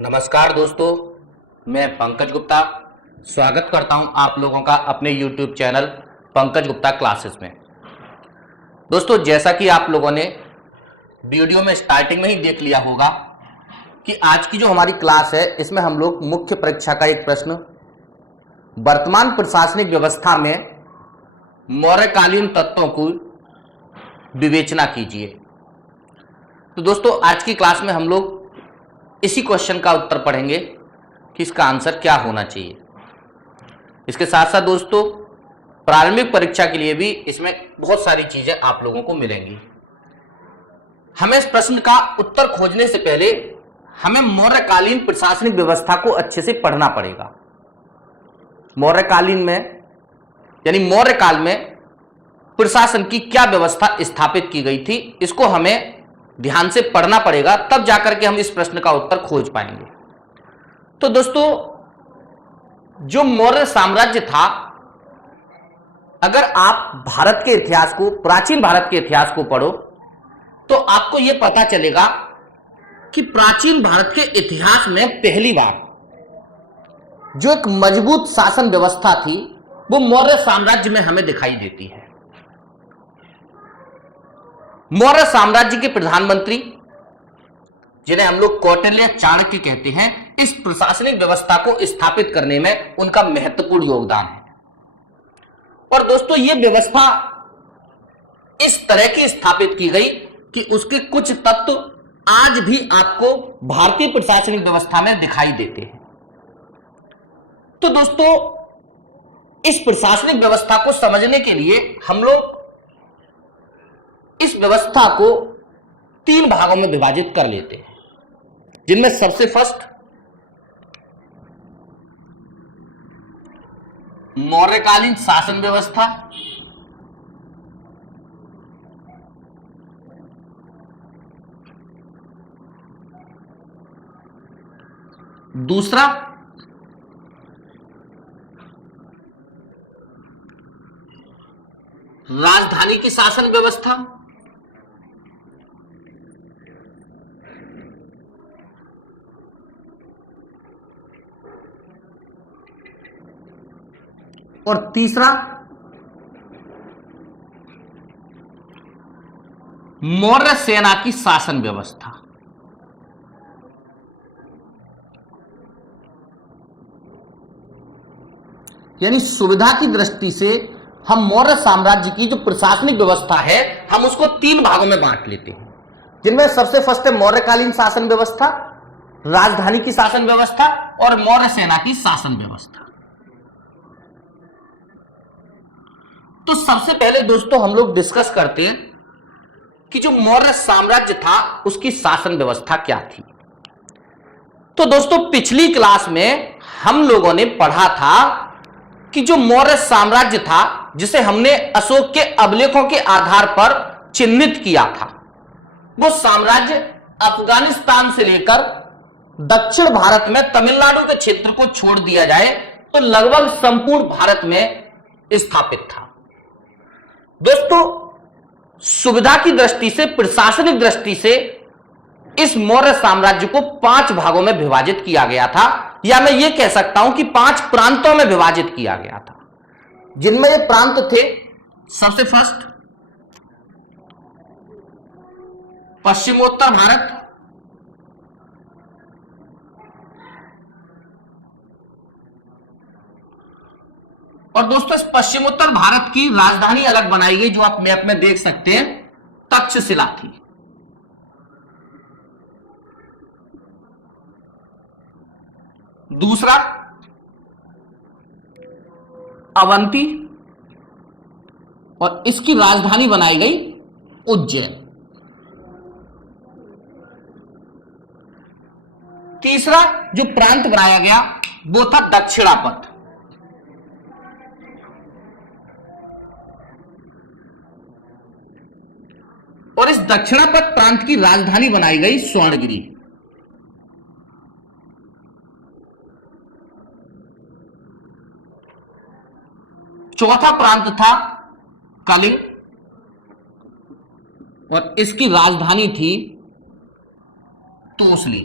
नमस्कार दोस्तों, मैं पंकज गुप्ता स्वागत करता हूं आप लोगों का अपने YouTube channel Pankaj Gupta classes में। दोस्तों, जैसा कि आप लोगों ने वीडियो में स्टार्टिंग में ही देख लिया होगा कि आज की जो हमारी क्लास है इसमें हम लोग मुख्य परीक्षा का एक प्रश्न, वर्तमान प्रशासनिक व्यवस्था में मौर्यकालीन तत्वों को विवेचना कीजिए। तो दोस्तों, आज की क्लास में हम लोग इसी क्वेश्चन का उत्तर पढ़ेंगे कि इसका आंसर क्या होना चाहिए। इसके साथ साथ दोस्तों, प्रारंभिक परीक्षा के लिए भी इसमें बहुत सारी चीजें आप लोगों को मिलेंगी। हमें इस प्रश्न का उत्तर खोजने से पहले हमें मौर्यकालीन प्रशासनिक व्यवस्था को अच्छे से पढ़ना पड़ेगा। मौर्यकालीन में यानी मौर्य काल में प्रशासन की क्या व्यवस्था स्थापित की गई थी, इसको हमें ध्यान से पढ़ना पड़ेगा, तब जाकर के हम इस प्रश्न का उत्तर खोज पाएंगे। तो दोस्तों, जो मौर्य साम्राज्य था, अगर आप भारत के इतिहास को, प्राचीन भारत के इतिहास को पढ़ो तो आपको यह पता चलेगा कि प्राचीन भारत के इतिहास में पहली बार जो एक मजबूत शासन व्यवस्था थी वो मौर्य साम्राज्य में हमें दिखाई देती है। मौर्य साम्राज्य के प्रधानमंत्री, जिन्हें हम लोग कौटिल्य चाणक्य कहते हैं, इस प्रशासनिक व्यवस्था को स्थापित करने में उनका महत्वपूर्ण योगदान है। और दोस्तों, यह व्यवस्था इस तरह की स्थापित की गई कि उसके कुछ तत्व आज भी आपको भारतीय प्रशासनिक व्यवस्था में दिखाई देते हैं। तो दोस्तों, इस प्रशासनिक व्यवस्था को समझने के लिए हम लोग इस व्यवस्था को 3 भागों में विभाजित कर लेते हैं, जिनमें सबसे फर्स्ट मौर्यकालीन शासन व्यवस्था, दूसरा राजधानी की शासन व्यवस्था, और तीसरा मौर्य सेना की शासन व्यवस्था। यानी सुविधा की दृष्टि से हम मौर्य साम्राज्य की जो प्रशासनिक व्यवस्था है हम उसको 3 भागों में बांट लेते हैं, जिनमें सबसे फर्स्ट है मौर्यकालीन शासन व्यवस्था, राजधानी की शासन व्यवस्था और मौर्य सेना की शासन व्यवस्था। तो सबसे पहले दोस्तों हम लोग डिस्कस करते हैं कि जो मौर्य साम्राज्य था उसकी शासन व्यवस्था क्या थी। तो दोस्तों, पिछली क्लास में हम लोगों ने पढ़ा था कि जो मौर्य साम्राज्य था, जिसे हमने अशोक के अभिलेखों के आधार पर चिन्हित किया था, वो साम्राज्य अफगानिस्तान से लेकर दक्षिण भारत में तमिलनाडु के क्षेत्र को छोड़ दिया जाए तो लगभग संपूर्ण भारत में स्थापित था। दोस्तों, सुविधा की दृष्टि से, प्रशासनिक दृष्टि से इस मौर्य साम्राज्य को 5 भागों में विभाजित किया गया था, या मैं ये कह सकता हूं कि 5 प्रांतों में विभाजित किया गया था, जिनमें ये प्रांत थे सबसे फर्स्ट पश्चिमोत्तर भारत, और दोस्तों इस पश्चिमोत्तर भारत की राजधानी अलग बनाई गई, जो आप मैप में देख सकते हैं, तक्षशिला थी। दूसरा अवंती, और इसकी राजधानी बनाई गई उज्जैन। तीसरा जो प्रांत बनाया गया वो था दक्षिणापथ, और इस दक्षिणापथ प्रांत की राजधानी बनाई गई स्वर्णगिरी। चौथा प्रांत था कलिंग, और इसकी राजधानी थी तोसली।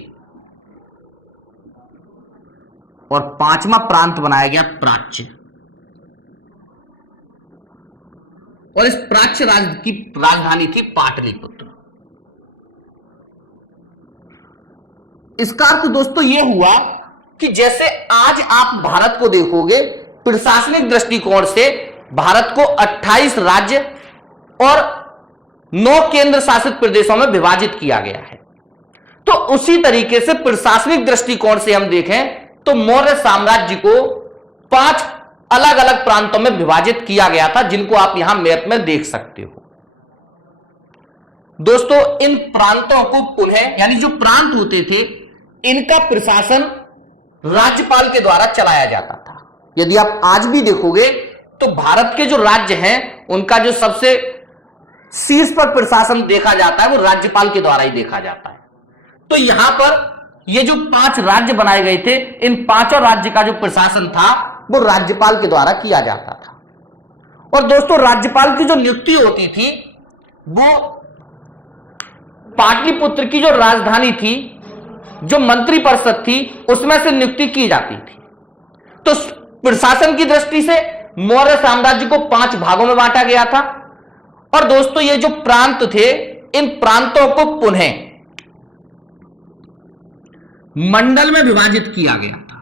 और पांचवा प्रांत बनाया गया प्राच्य। और इस प्राच्य राज्य की राजधानी थी पाटलिपुत्र। इसका अर्थ दोस्तों यह हुआ कि जैसे आज आप भारत को देखोगे, प्रशासनिक दृष्टिकोण से भारत को 28 राज्य और 9 केंद्र शासित प्रदेशों में विभाजित किया गया है। तो उसी तरीके से प्रशासनिक दृष्टिकोण से हम देखें तो मौर्य साम्राज्य को 5 अलग अलग प्रांतों में विभाजित किया गया था, जिनको आप यहां मैप में देख सकते हो। दोस्तों इन प्रांतों को पुनः, यानी जो प्रांत होते थे, इनका प्रशासन राज्यपाल के द्वारा चलाया जाता था। यदि आप आज भी देखोगे तो भारत के जो राज्य हैं उनका जो सबसे शीर्ष पर प्रशासन देखा जाता है वो राज्यपाल के द्वारा ही देखा जाता है। तो यहां पर ये जो 5 राज्य बनाए गए थे, इन 5 राज्य का जो प्रशासन था वो राज्यपाल के द्वारा किया जाता था। और दोस्तों राज्यपाल की जो नियुक्ति होती थी वो पाटलिपुत्र की जो राजधानी थी, जो मंत्री परिषद थी, उसमें से नियुक्ति की जाती थी। तो प्रशासन की दृष्टि से मौर्य साम्राज्य को 5 भागों में बांटा गया था। और दोस्तों ये जो प्रांत थे, इन प्रांतों को पुनः मंडल में विभाजित किया गया था।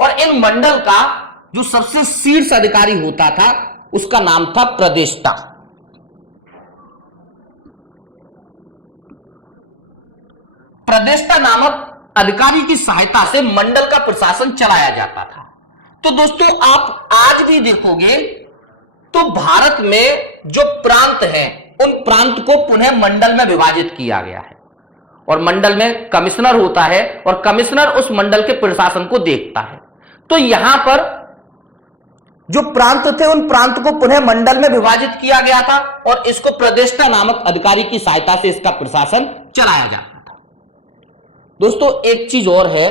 और इन मंडल का जो सबसे शीर्ष अधिकारी होता था उसका नाम था प्रदेष्टा। प्रदेष्टा नामक अधिकारी की सहायता से मंडल का प्रशासन चलाया जाता था। तो दोस्तों आप आज भी देखोगे तो भारत में जो प्रांत हैं उन प्रांत को पुनः मंडल में विभाजित किया गया है। और मंडल में कमिश्नर होता है और कमिश्नर उस मंडल के प्रशासन को देखता है। तो यहां पर जो प्रांत थे उन प्रांत को पुनः मंडल में विभाजित किया गया था और इसको प्रदेष्टा नामक अधिकारी की सहायता से इसका प्रशासन चलाया जाता था। दोस्तों एक चीज और है,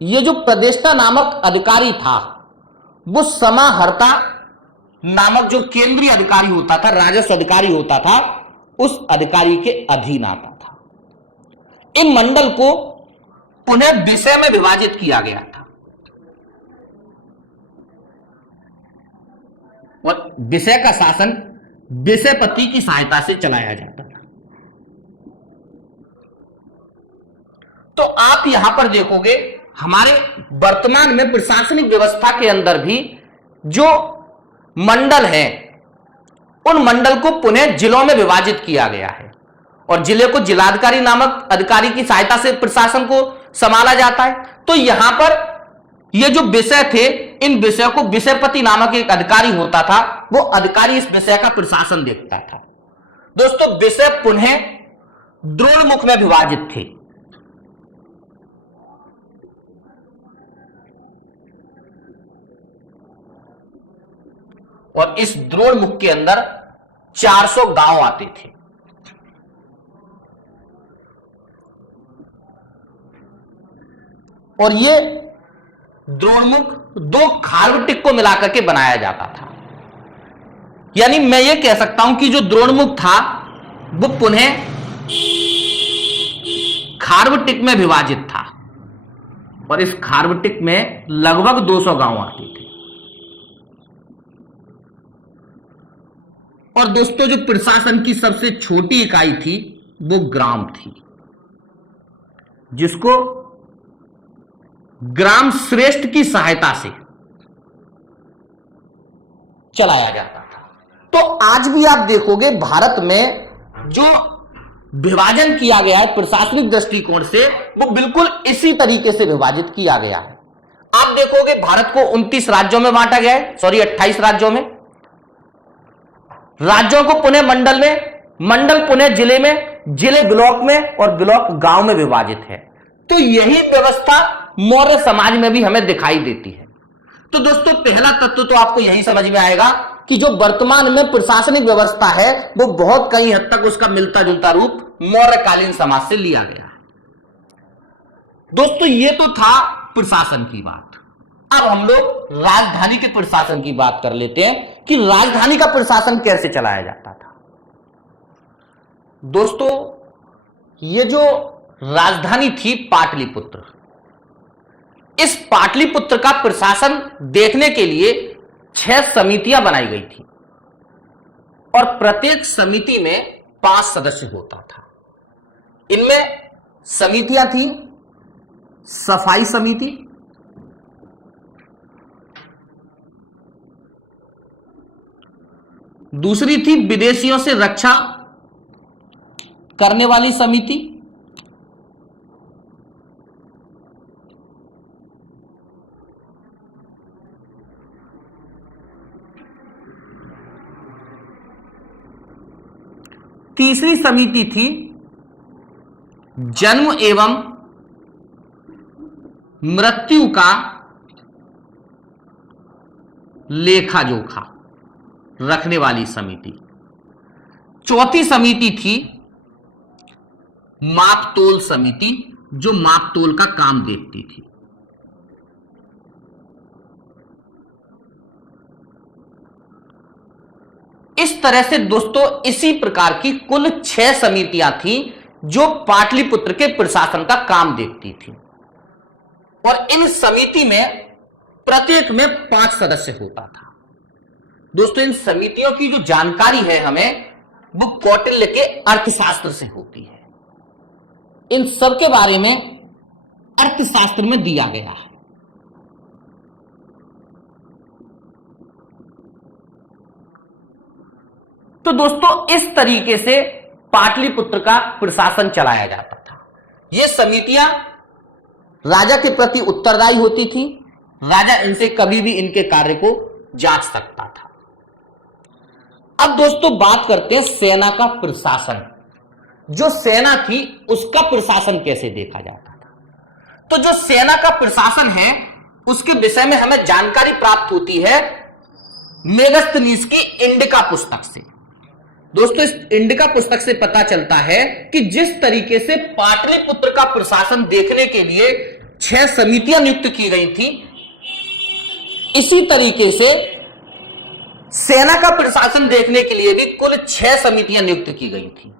ये जो प्रदेष्टा नामक अधिकारी था वो समाहर्ता नामक जो केंद्रीय अधिकारी होता था, राजस्व अधिकारी होता था, उस अधिकारी के अधीन आता था। इन मंडल को पुनः विषय में विभाजित किया गया था और विषय का शासन विषयपति की सहायता से चलाया जाता था। तो आप यहां पर देखोगे हमारे वर्तमान में प्रशासनिक व्यवस्था के अंदर भी जो मंडल हैं उन मंडल को पुनः जिलों में विभाजित किया गया है और जिले को जिलाधिकारी नामक अधिकारी की सहायता से प्रशासन को संभाला जाता है। तो यहां पर ये जो विषय थे, इन विषयों को विषयपति नामक एक अधिकारी होता था, वो अधिकारी इस विषय का प्रशासन देखता था। दोस्तों विषय पुनः द्रोणमुख में विभाजित थे। और इस द्रोणमुख के अंदर 400 गांव आते थे। और ये द्रोणमुख 2 खारवटिक को मिलाकर के बनाया जाता था। यानी मैं ये कह सकता हूं कि जो द्रोणमुख था वो पुनः खारवटिक में विभाजित था और इस खारवटिक में लगभग 200 गांव आते थे। और दोस्तों जो प्रशासन की सबसे छोटी इकाई थी वो ग्राम थी, जिसको ग्राम श्रेष्ठ की सहायता से चलाया जाता था। तो आज भी आप देखोगे भारत में जो विभाजन किया गया है प्रशासनिक दृष्टिकोण से वो बिल्कुल इसी तरीके से विभाजित किया गया है। आप देखोगे भारत को 29 राज्यों में बांटा गया है, 28 राज्यों में। राज्यों को पुनः मंडल में, मंडल पुनः जिले में, जिले ब्लॉक में और ब्लॉक गांव में विभाजित है। तो यही व्यवस्था मौर्य समाज में भी हमें दिखाई देती है। तो दोस्तों पहला तत्व तो आपको यही समझ में आएगा कि जो वर्तमान में प्रशासनिक व्यवस्था है वो बहुत कई हद तक उसका मिलता जुलता रूप मौर्यकालीन समाज से लिया गया है। दोस्तों ये तो था प्रशासन की बात। अब हम लोग राजधानी के प्रशासन की बात कर लेते हैं कि राजधानी का प्रशासन कैसे चलाया जाता था। दोस्तों ये जो राजधानी थी पाटलिपुत्र, इस पाटलिपुत्र का प्रशासन देखने के लिए 6 समितियां बनाई गई थी और प्रत्येक समिति में 5 सदस्य होता था। इनमें समितियां थी सफाई समिति, दूसरी थी विदेशियों से रक्षा करने वाली समिति, तीसरी समिति थी जन्म एवं मृत्यु का लेखा जोखा रखने वाली समिति, चौथी समिति थी मापतोल समिति जो मापतोल का काम देखती थी। इस तरह से दोस्तों इसी प्रकार की कुल 6 समितियां थी जो पाटलिपुत्र के प्रशासन का काम देखती थी और इन समिति में प्रत्येक में 5 सदस्य होता था। दोस्तों इन समितियों की जो जानकारी है हमें वो कौटिल्य के अर्थशास्त्र से होती है। इन सब के बारे में अर्थशास्त्र में दिया गया है। तो दोस्तों इस तरीके से पाटलिपुत्र का प्रशासन चलाया जाता था। ये समितियां राजा के प्रति उत्तरदायी होती थी, राजा इनसे कभी भी इनके कार्य को जांच सकता था। अब दोस्तों बात करते हैं सेना का प्रशासन। जो सेना थी उसका प्रशासन कैसे देखा जाता था। तो जो सेना का प्रशासन है उसके विषय में हमें जानकारी प्राप्त होती है मेगस्थनीज की इंडिका पुस्तक से। दोस्तों इस इंडिका पुस्तक से पता चलता है कि जिस तरीके से पाटलिपुत्र का प्रशासन देखने के लिए 6 समितियां नियुक्त की गई थी, इसी तरीके से सेना का प्रशासन देखने के लिए भी कुल 6 समितियां नियुक्त की गई थी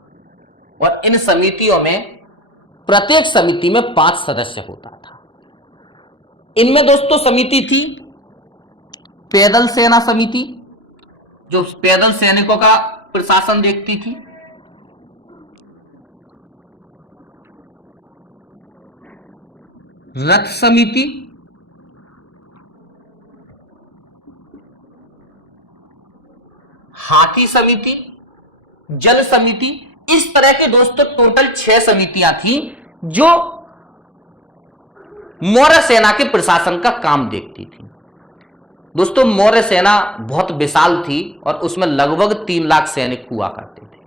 और इन समितियों में प्रत्येक समिति में 5 सदस्य होता था। इनमें दोस्तों समिति थी पैदल सेना समिति जो पैदल सैनिकों का प्रशासन देखती थी, रथ समिति, हाथी समिति, जल समिति, इस तरह के दोस्तों टोटल 6 समितियां थी जो मौर्य सेना के प्रशासन का काम देखती थी। दोस्तों मौर्य सेना बहुत विशाल थी और उसमें लगभग 3 लाख सैनिक हुआ करते थे।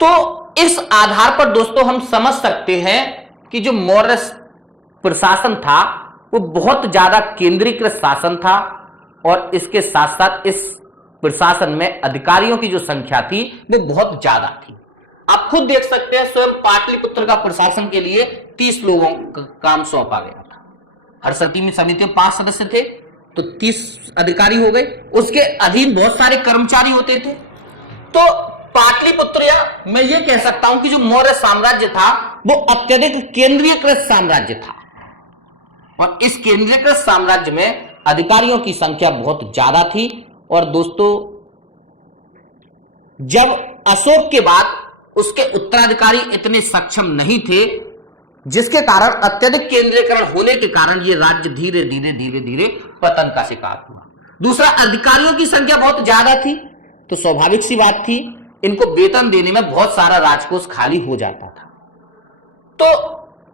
तो इस आधार पर दोस्तों हम समझ सकते हैं कि जो मौर्य प्रशासन था वो बहुत ज्यादा केंद्रीकृत शासन था और इसके साथ साथ इस प्रशासन में अधिकारियों की जो संख्या थी वो बहुत ज्यादा थी। आप खुद देख सकते हैं स्वयं पाटलिपुत्र का प्रशासन के लिए 30 लोगों का काम सौंपा गया था। हर समिति में 5 सदस्य थे तो 30 अधिकारी हो गए, उसके अधीन बहुत सारे कर्मचारी होते थे। तो पाटलिपुत्र या मैं ये कह सकता हूं कि जो मौर्य साम्राज्य था वो अत्यधिक केंद्रीयकृत साम्राज्य था और इस केंद्रीयकृत साम्राज्य में अधिकारियों की संख्या बहुत ज्यादा थी। और दोस्तों जब अशोक के बाद उसके उत्तराधिकारी इतने सक्षम नहीं थे जिसके कारण अत्यधिक केंद्रीकरण होने के कारण यह राज्य धीरे धीरे पतन का शिकार हुआ। दूसरा अधिकारियों की संख्या बहुत ज्यादा थी तो स्वाभाविक सी बात थी इनको वेतन देने में बहुत सारा राजकोष खाली हो जाता था। तो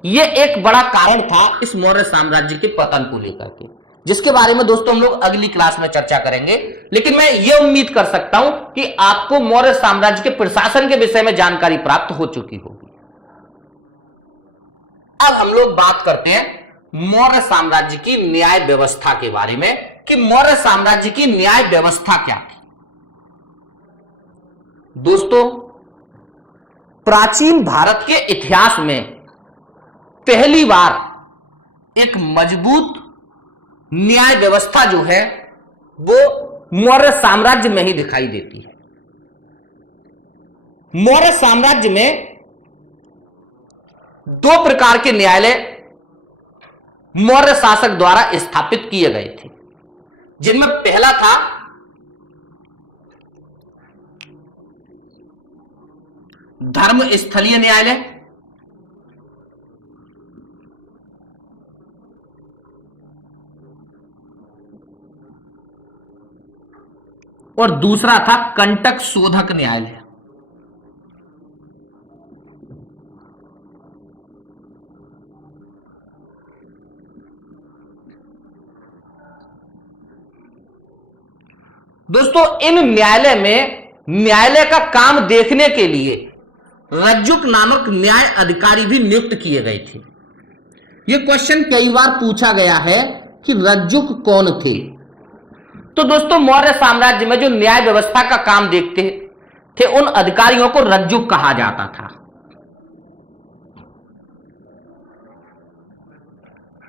यह एक बड़ा कारण था इस मौर्य साम्राज्य के पतन को लेकर के, जिसके बारे में दोस्तों हम लोग अगली क्लास में चर्चा करेंगे। लेकिन मैं यह उम्मीद कर सकता हूं कि आपको मौर्य साम्राज्य के प्रशासन के विषय में जानकारी प्राप्त हो चुकी होगी। अब हम लोग बात करते हैं मौर्य साम्राज्य की न्याय व्यवस्था के बारे में कि मौर्य साम्राज्य की न्याय व्यवस्था क्या थी। दोस्तों प्राचीन भारत के इतिहास में पहली बार एक मजबूत न्याय व्यवस्था जो है वो मौर्य साम्राज्य में ही दिखाई देती है। मौर्य साम्राज्य में 2 प्रकार के न्यायालय मौर्य शासक द्वारा स्थापित किए गए थे, जिनमें पहला था धर्मस्थलीय न्यायालय, और दूसरा था कंटक शोधक न्यायालय। दोस्तों इन न्यायालय में न्यायालय का काम देखने के लिए रज्जुक नामक न्याय अधिकारी भी नियुक्त किए गए थे। यह क्वेश्चन कई बार पूछा गया है कि रज्जुक कौन थे। तो दोस्तों मौर्य साम्राज्य में जो न्याय व्यवस्था का काम देखते थे उन अधिकारियों को रज्जुक कहा जाता था।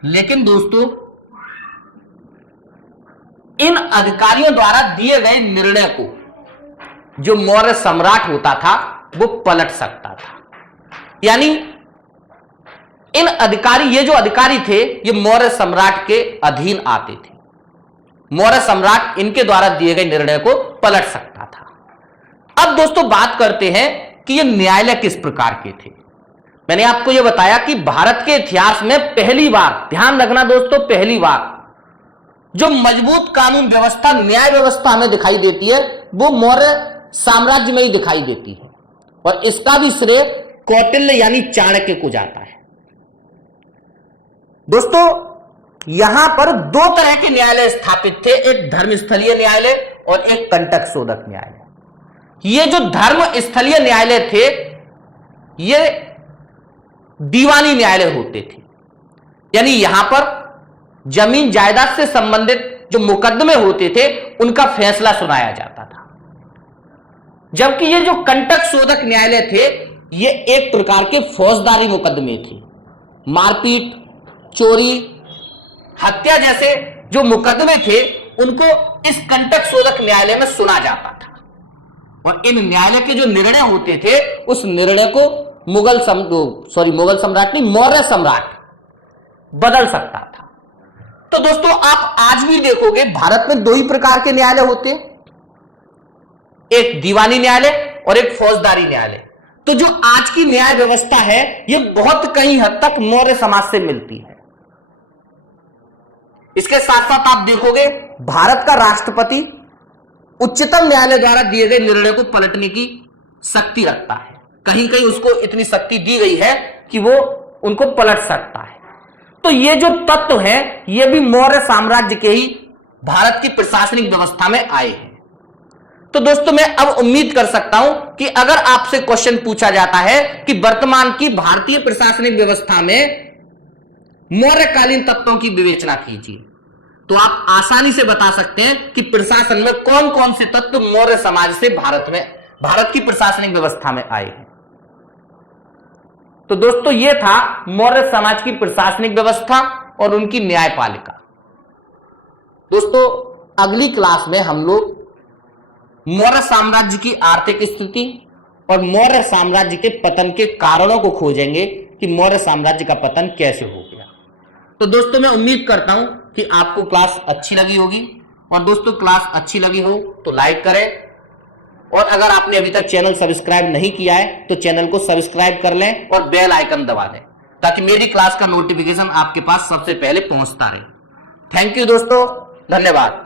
लेकिन दोस्तों इन अधिकारियों द्वारा दिए गए निर्णय को जो मौर्य सम्राट होता था वो पलट सकता था। यानी इन ये जो अधिकारी थे ये मौर्य सम्राट के अधीन आते थे। मौर्य सम्राट इनके द्वारा दिए गए निर्णय को पलट सकता था। अब दोस्तों बात करते हैं कि ये न्यायालय किस प्रकार के थे। मैंने आपको यह बताया कि भारत के इतिहास में पहली बार, ध्यान रखना दोस्तों, पहली बार जो मजबूत कानून व्यवस्था न्याय व्यवस्था में दिखाई देती है वो मौर्य साम्राज्य में ही दिखाई देती है, और इसका भी श्रेय कौटिल्य यानी चाणक्य को जाता है। दोस्तों यहां पर दो तरह के न्यायालय स्थापित थे, एक धर्मस्थलीय न्यायालय और एक कंटक शोधक न्यायालय। ये जो धर्मस्थलीय न्यायालय थे ये दीवानी न्यायालय होते थे, यानी यहां पर जमीन जायदाद से संबंधित जो मुकदमे होते थे उनका फैसला सुनाया जाता था। जबकि ये जो कंटक शोधक न्यायालय थे ये एक प्रकार के फौजदारी मुकदमे थे। मारपीट, चोरी, हत्या जैसे जो मुकदमे थे उनको इस कंटक शोधक न्यायालय में सुना जाता था, और इन न्यायालय के जो निर्णय होते थे उस निर्णय को मौर्य सम्राट बदल सकता था। तो दोस्तों आप आज भी देखोगे भारत में दो ही प्रकार के न्यायालय होते हैं, एक दीवानी न्यायालय और एक फौजदारी न्यायालय। तो जो आज की न्याय व्यवस्था है यह बहुत कहीं हद तक मौर्य समाज से मिलती है। इसके साथ साथ आप देखोगे भारत का राष्ट्रपति उच्चतम न्यायालय द्वारा दिए गए निर्णय को पलटने की शक्ति रखता है। कहीं कहीं उसको इतनी शक्ति दी गई है कि वो उनको पलट सकता है। तो ये जो तत्व है ये भी मौर्य साम्राज्य के ही भारत की प्रशासनिक व्यवस्था में आए हैं। तो दोस्तों मैं अब उम्मीद कर सकता हूं कि अगर आपसे क्वेश्चन पूछा जाता है कि वर्तमान की भारतीय प्रशासनिक व्यवस्था में मौर्यकालीन तत्वों की विवेचना कीजिए, तो आप आसानी से बता सकते हैं कि प्रशासन में कौन कौन से तत्व मौर्य समाज से भारत की प्रशासनिक व्यवस्था में आए हैं। तो दोस्तों यह था मौर्य समाज की प्रशासनिक व्यवस्था और उनकी न्यायपालिका। दोस्तों अगली क्लास में हम लोग मौर्य साम्राज्य की आर्थिक स्थिति और मौर्य साम्राज्य के पतन के कारणों को खोजेंगे कि मौर्य साम्राज्य का पतन कैसे हो गया। तो दोस्तों मैं उम्मीद करता हूं कि आपको क्लास अच्छी लगी होगी, और दोस्तों क्लास अच्छी लगी हो तो लाइक करें, और अगर आपने अभी तक चैनल सब्सक्राइब नहीं किया है तो चैनल को सब्सक्राइब कर लें और बेल आइकन दबा दें ताकि मेरी क्लास का नोटिफिकेशन आपके पास सबसे पहले पहुंचता रहे। थैंक यू दोस्तों, धन्यवाद।